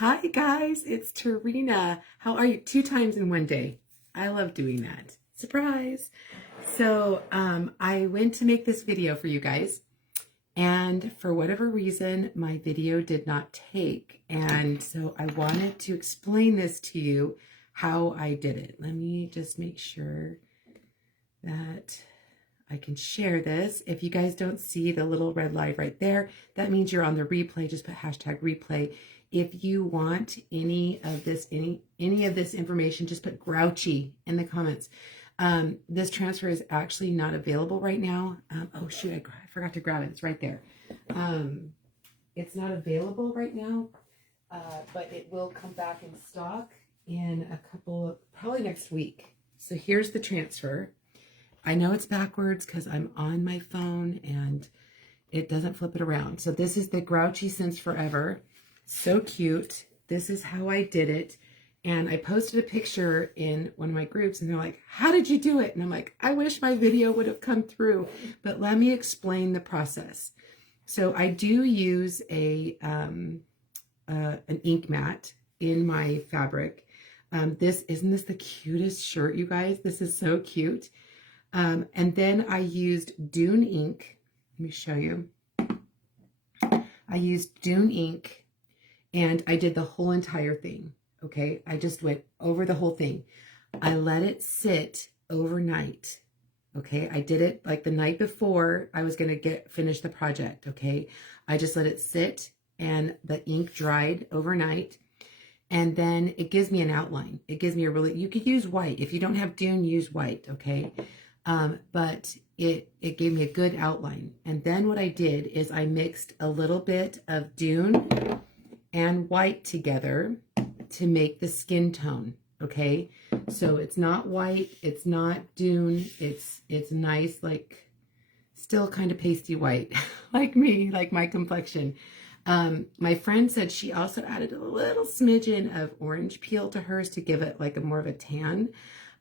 Hi guys, it's Tarina. How are you? 2 times in one day. I love doing that. Surprise. So I went to make this video for you guys, and for whatever reason, my video did not take. And so I wanted to explain this to you, how I did it. Let me just make sure that I can share this. If you guys don't see the little red light right there, that means you're on the replay. Just put hashtag replay. If you want any of this information, just put grouchy in the comments. This transfer is actually not available right now. Oh shoot, I forgot to grab it. It's right there. It's not available right now, but it will come back in stock in probably next week. So here's the transfer. I know it's backwards because I'm on my phone and it doesn't flip it around. So this is the Grouchy Since Forever. So cute. This is how I did it. And I posted a picture in one of my groups and they're like, how did you do it? And I'm like, I wish my video would have come through, but let me explain the process. So I do use an ink mat in my fabric. Isn't this the cutest shirt, you guys? This is so cute. And then I used Dune ink. Let me show you. I used Dune ink and I did the whole entire thing. Okay. I just went over the whole thing. I let it sit overnight. Okay. I did it like the night before I was going to finish the project. Okay. I just let it sit and the ink dried overnight. And then it gives me an outline. It gives me you could use white. If you don't have Dune, use white. Okay. But it gave me a good outline. And then what I did is I mixed a little bit of Dune and white together to make the skin tone. Okay. So it's not white. It's not Dune. It's nice, like still kind of pasty white, like me, like my complexion. My friend said she also added a little smidgen of orange peel to hers to give it like more of a tan.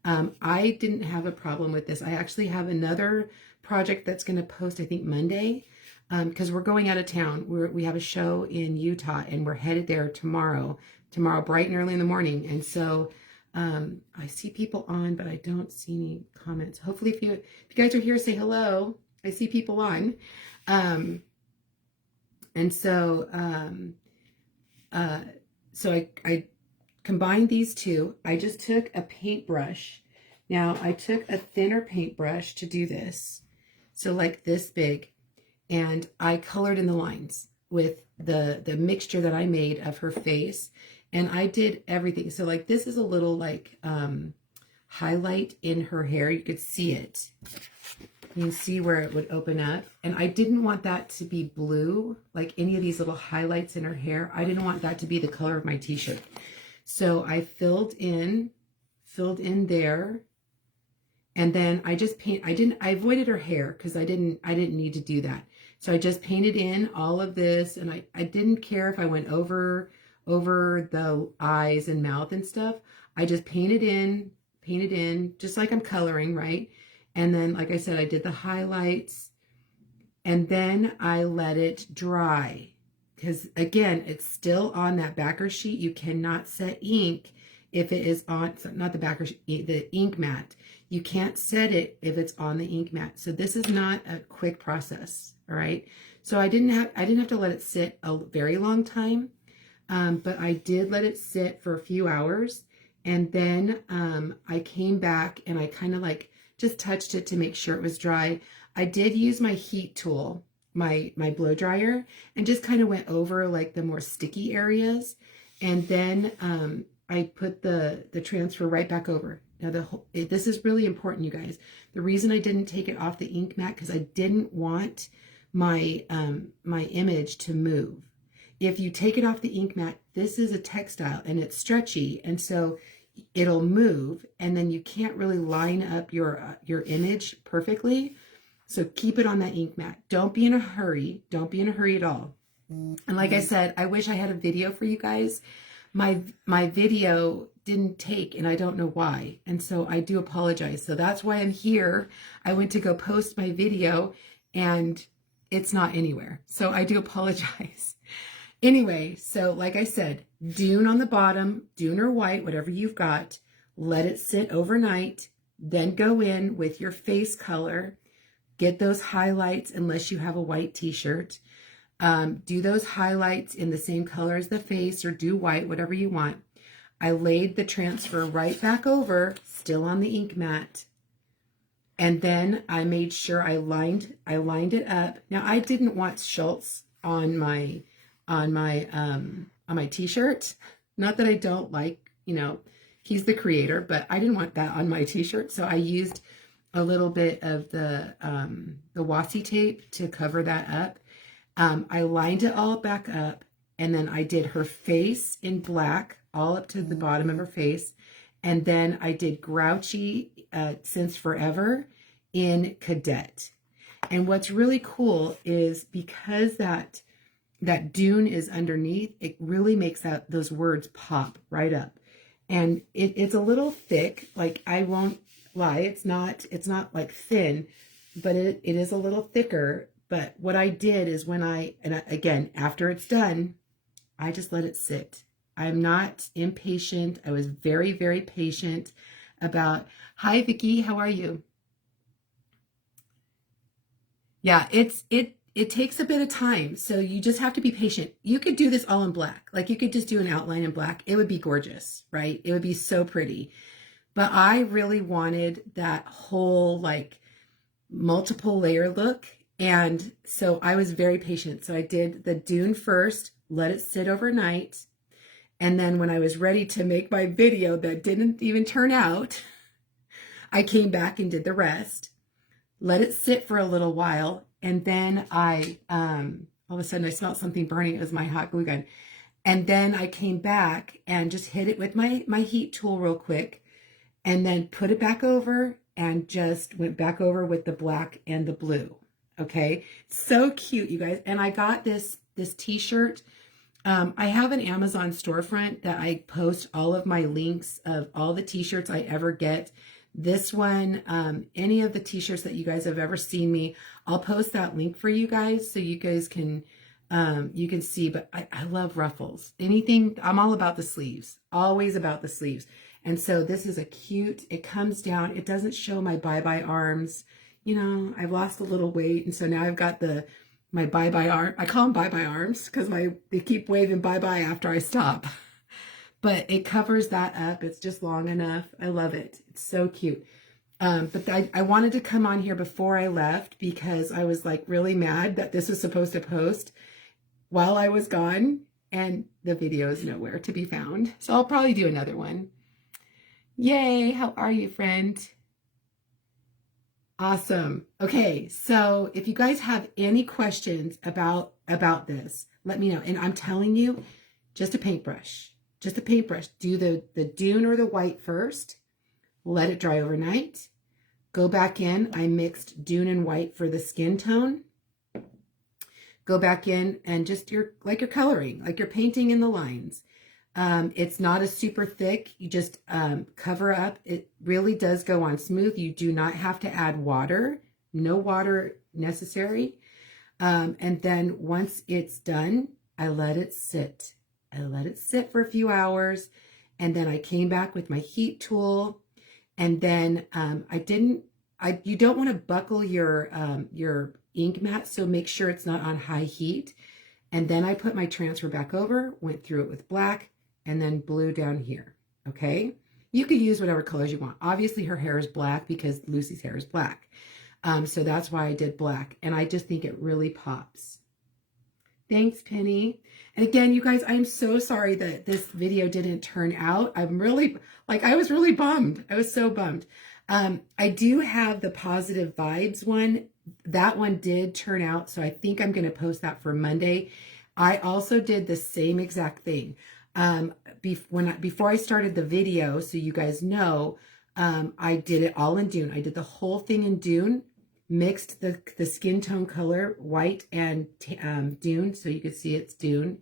I didn't have a problem with this. I actually have another project that's going to post, I think, Monday, because we're going out of town. We have a show in Utah and we're headed there tomorrow bright and early in the morning. And so I see people on, but I don't see any comments. Hopefully if you guys are here, say hello. I see people on. And so I combined these two. I just took a paintbrush. Now I took a thinner paintbrush to do this. So like this big, and I colored in the lines with the mixture that I made of her face, and I did everything. So like this is a little like highlight in her hair. You could see it. You can see where it would open up. And I didn't want that to be blue, like any of these little highlights in her hair. I didn't want that to be the color of my t-shirt. So I filled in there, and then I just I avoided her hair because I didn't need to do that. So I just painted in all of this, and I didn't care if I went over the eyes and mouth and stuff. I just painted in just like I'm coloring, right? And then, like I said, I did the highlights, and then I let it dry. Because again, it's still on that backer sheet. You cannot set ink if it is on, not the backer sheet, the ink mat. You can't set it if it's on the ink mat. So this is not a quick process. All right. So I didn't have to let it sit a very long time. But I did let it sit for a few hours. And then I came back and I kind of like just touched it to make sure it was dry. I did use my heat tool, my blow dryer, and just kind of went over like the more sticky areas. And then I put the transfer right back over. Now this is really important, you guys. The reason I didn't take it off the ink mat because I didn't want my my image to move. If you take it off the ink mat, this is a textile and it's stretchy, and so it'll move, and then you can't really line up your image perfectly. So keep it on that ink mat. Don't be in a hurry. Don't be in a hurry at all. And like I said, I wish I had a video for you guys. My video didn't take, and I don't know why. And so I do apologize. So that's why I'm here. I went to go post my video and it's not anywhere. So I do apologize. Anyway, so like I said, Dune on the bottom, Dune or white, whatever you've got, let it sit overnight, then go in with your face color, get those highlights unless you have a white t-shirt. Do those highlights in the same color as the face or do white, whatever you want. I laid the transfer right back over, still on the ink mat. And then I made sure I lined it up. Now I didn't want Schultz on my t-shirt. Not that I don't like, you know, he's the creator, but I didn't want that on my t-shirt. So I used a little bit of the washi tape to cover that up. I lined it all back up, and then I did her face in black all up to the bottom of her face. And then I did Grouchy Since Forever in Cadet. And what's really cool is because that Dune is underneath, it really makes those words pop right up. And it's a little thick, like I won't lie, it's not like thin, but it is a little thicker. But what I did is again, after it's done, I just let it sit. I'm not impatient. I was very, very patient about, hi, Vicki, how are you? Yeah, it takes a bit of time. So you just have to be patient. You could do this all in black. Like you could just do an outline in black. It would be gorgeous, right? It would be so pretty. But I really wanted that whole like multiple layer look. And so I was very patient. So I did the Dune first, let it sit overnight. And then when I was ready to make my video that didn't even turn out, I came back and did the rest, let it sit for a little while. And then all of a sudden I smelled something burning. It was my hot glue gun. And then I came back and just hit it with my heat tool real quick and then put it back over and just went back over with the black and the blue. Okay. So cute, you guys. And I got this t-shirt. I have an Amazon storefront that I post all of my links of all the t-shirts I ever get. This one, any of the t-shirts that you guys have ever seen me, I'll post that link for you guys so you guys can see. But I love ruffles. Anything, I'm all about the sleeves, always about the sleeves. And so this is a cute, it comes down, it doesn't show my bye-bye arms. You know, I've lost a little weight, and so now I've got my bye-bye arm. I call them bye-bye arms because they keep waving bye-bye after I stop. But it covers that up. It's just long enough. I love it. It's so cute. But I wanted to come on here before I left because I was like really mad that this was supposed to post while I was gone, and the video is nowhere to be found. So I'll probably do another one. Yay! How are you, friend? Awesome. Okay, so if you guys have any questions about this, let me know. And I'm telling you, just a paintbrush. Just a paintbrush. Do the Dune or the white first. Let it dry overnight. Go back in. I mixed Dune and white for the skin tone. Go back in and just you're coloring, like you're painting in the lines. It's not a super thick. You just cover up. It really does go on smooth. You do not have to add water. No water necessary. And then once it's done, I let it sit. I let it sit for a few hours. And then I came back with my heat tool. And then you don't want to buckle your ink mat. So make sure it's not on high heat. And then I put my transfer back over, went through it with black, and then blue down here, okay? You could use whatever colors you want. Obviously, her hair is black because Lucy's hair is black. So that's why I did black. And I just think it really pops. Thanks, Penny. And again, you guys, I'm so sorry that this video didn't turn out. I was really bummed. I was so bummed. I do have the Positive Vibes one. That one did turn out. So I think I'm going to post that for Monday. I also did the same exact thing. Before I started the video, so you guys know, I did it all in Dune. I did the whole thing in Dune, mixed the skin tone color, white and Dune, so you could see it's Dune,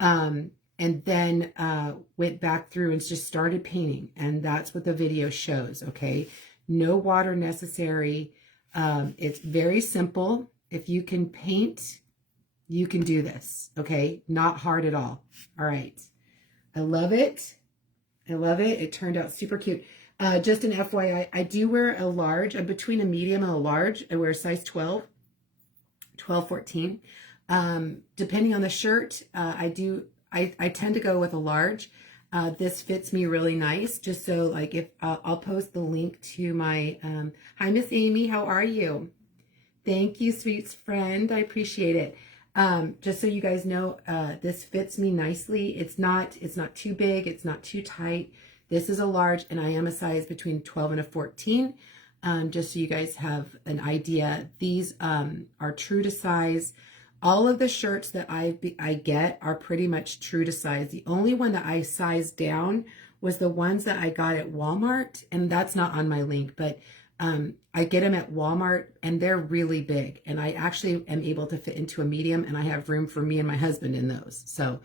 and then went back through and just started painting, and that's what the video shows, okay? No water necessary. It's very simple. If you can paint, you can do this, okay? Not hard at all. All right. I love it. I love it. It turned out super cute. Just an FYI, I do wear a large. I'm between a medium and a large. I wear a size 12, 14. Depending on the shirt, I tend to go with a large. This fits me really nice. Just so like if I'll post the link to my, hi, Miss Amy, how are you? Thank you, sweet friend. I appreciate it. Just so you guys know, this fits me nicely. It's not too big. It's not too tight. This is a large, and I am a size between 12 and a 14. Just so you guys have an idea. These are true to size. All of the shirts that I get are pretty much true to size. The only one that I sized down was the ones that I got at Walmart, and that's not on my link, but I get them at Walmart, and they're really big, and I actually am able to fit into a medium, and I have room for me and my husband in those. So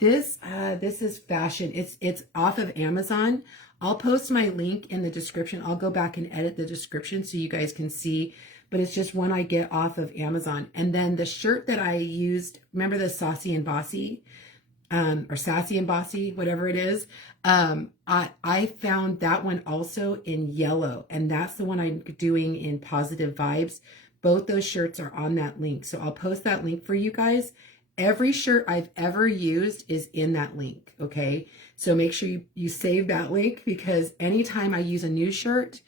this is fashion. It's off of Amazon. I'll post my link in the description. I'll go back and edit the description so you guys can see, but it's just one I get off of Amazon. And then the shirt that I used, remember the Saucy and Bossy, or Sassy and Bossy, whatever it is. I found that one also in yellow, and that's the one I'm doing in Positive Vibes. Both those shirts are on that link. So I'll post that link for you guys. Every shirt I've ever used is in that link, okay? So make sure you save that link, because anytime I use a new shirt,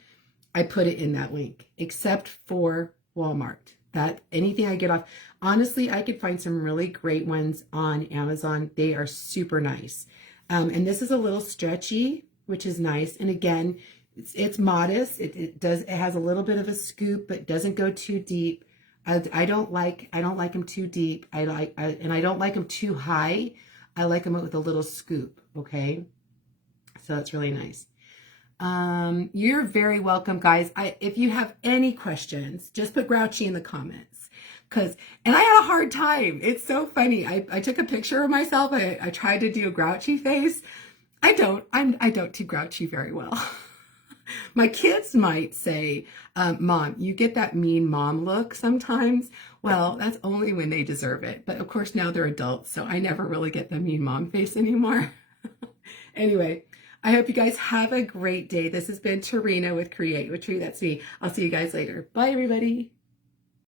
I put it in that link, except for Walmart. That anything I get off, honestly, I could find some really great ones on Amazon. They are super nice. And this is a little stretchy, which is nice. And again, it's modest. It has a little bit of a scoop, but doesn't go too deep. I don't like them too deep. And I don't like them too high. I like them with a little scoop. Okay. So that's really nice. You're very welcome, guys. If you have any questions, just put Grouchy in the comments. And I had a hard time. It's so funny. I took a picture of myself. I tried to do a grouchy face. I don't do grouchy very well. My kids might say, Mom, you get that mean mom look sometimes. Well, that's only when they deserve it. But of course, now they're adults, so I never really get the mean mom face anymore. Anyway, I hope you guys have a great day. This has been Tarina with Create with Tree. That's me. I'll see you guys later. Bye, everybody.